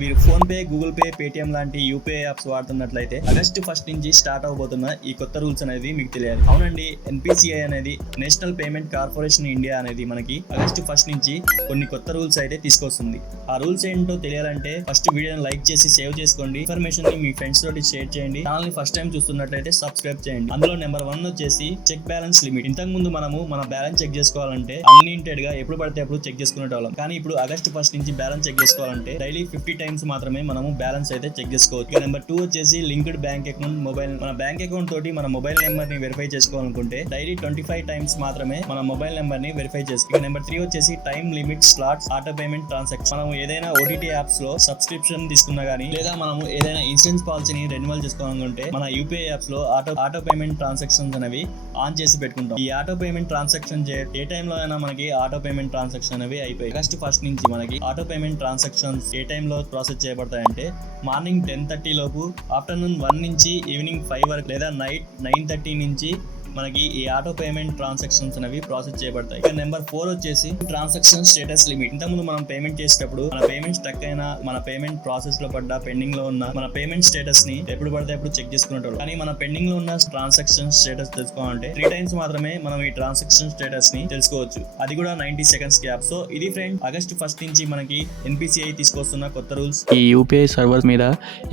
మీరు phone pay, Google pay, Paytm లాంటి UPI apps వాడుతున్నట్లయితే August 1 నుంచి స్టార్ట్ అవబోతున్న ఈ కొత్త రూల్స్ అనేది మీకు తెలియాలి. అవునండి, ఎన్పిసిఐ అనేది నేషనల్ పేమెంట్ కార్పొరేషన్ ఇండియా అనేది మనకి ఆగస్టు 1 నుంచి కొన్ని కొత్త రూల్స్ అయితే తీసుకొస్తుంది. ఆ రూల్స్ ఏంటో తెలియాలంటే ఫస్ట్ వీడియోని లైక్ చేసి సేవ్ చేసుకోండి. ఇన్ఫర్మేషన్ ని మీ ఫ్రెండ్స్ తోటి షేర్ చేయండి. ఛానల్ ని ఫస్ట్ టైం చూస్తున్నట్లయితే సబ్స్క్రైబ్ చేయండి. అందులో నెంబర్ 1 వచ్చేసి చెక్ బ్యాలెన్స్ లిమిట్. ఇంతకు ముందు మనము మన బ్యాలెన్స్ చెక్ చేసుకోవాలంటే అన్లిమిటెడ్ గా ఎప్పుడు పడితే అప్పుడు చెక్ చేసుకునేటోళ్ళం. కానీ ఇప్పుడు ఆగస్టు 1 నుంచి బ్యాలెన్స్ చెక్ చేసుకోవాలంటే డైలీ 50 టైమ్స్ మాత్రమే మనము బ్యాలెన్స్ అయితే చెక్ చేసుకోవచ్చు. నెంబర్ 2 వచ్చేసి లింక్డ్ బ్యాంక్ అకౌంట్ మొబైల్. మన బ్యాంక్ అకౌంట్ తోటి మన మొబైల్ నెంబర్ ని వెరిఫై చేసుకోవాలనుకుంటే డైలీ 25 టైమ్స్ మాత్రమే మన మొబైల్ నెంబర్ ని వెరిఫై చేసుకోవాలి. నెంబర్ 3 వచ్చేసి time limit slots auto payment transaction. మనం ఏదైనా ఓటీటీ యాప్స్ లో సబ్స్క్రిప్షన్ తీసుకున్నా గానీ లేదా మనము ఏదైనా ఇన్సూరెన్స్ పాలసీని రెన్యువల్ చేసుకోవాలనుకుంటే మన యూపీఐ యాప్స్ లో ఆటో పేమెంట్ ట్రాన్సాక్షన్స్ అనేవి ఆన్ చేసి పెట్టుకుంటాం. ఈ ఆటో పేమెంట్ ట్రాన్సాక్షన్ ఏ టైంలో అయినా మనకి ఆటో పేమెంట్ ట్రాన్సాక్షన్ అనేవి అయిపోయి ఆగస్టు 1 నుంచి మనకి ఆటో పేమెంట్ ట్రాన్సాక్షన్స్ ఏ టైంలో ప్రాసెస్ చేయబడతాయంటే మార్నింగ్ 10:30 లోపు, ఆఫ్టర్నూన్ 1 నుంచి ఈవినింగ్ 5 వరకు లేదా నైట్ 9:30 నుంచి మనకి ఈ ఆటో పేమెంట్ ట్రాన్సాక్షన్స్ అనేవి ప్రాసెస్ చేయబడతాయి. నెంబర్ 4 వచ్చేసి ట్రాన్సాక్షన్ స్టేటస్ లిమిట్. ఇంతకుముందు మనం పేమెంట్ చేసేటప్పుడు మన పేమెంట్ స్టక్ అయినా, మన పేమెంట్ ప్రాసెస్ లో పడ్డా, పెండింగ్ లో ఉన్న మన పేమెంట్ స్టేటస్ ని ఎప్పుడు పడితే అప్పుడు చెక్ చేసుకునేటోళ్ళు. కానీ మన పెండింగ్ లో ఉన్న ట్రాన్సాక్షన్ స్టేటస్ తెలుసుకోవాలంటే 3 టైమ్స్ మాత్రమే మనం ఈ ట్రాన్సాక్షన్ స్టేటస్ ని తెలుసుకోవచ్చు. అది కూడా 90 సెకండ్స్ గ్యాప్. సో ఇది ఫ్రెండ్ ఆగస్టు 1 నుంచి మనకి ఎన్పిసిఐ తీసుకొస్తున్న కొత్త రూల్స్. ఈ యూపీఐ సర్వర్స్ మీద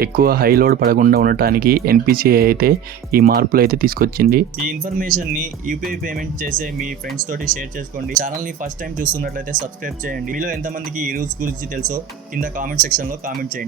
ఎక్కువ హై లోడ్ పడకుండా ఉండటానికి ఎన్పిసిఐ అయితే ఈ మార్పులు అయితే తీసుకొచ్చింది. ఈ ఇన్ఫర్మేషన్ ని యూపీఐ పేమెంట్ చేసే మీ ఫ్రెండ్స్ తోటి షేర్ చేసుకోండి. ఛానల్ ని ఫస్ట్ టైం చూస్తున్నట్లయితే సబ్స్క్రైబ్ చేయండి. మీలో ఎంతమందికి ఈ రూల్స్ గురించి తెలుసో కింద కామెంట్ సెక్షన్ లో కామెంట్ చేయండి.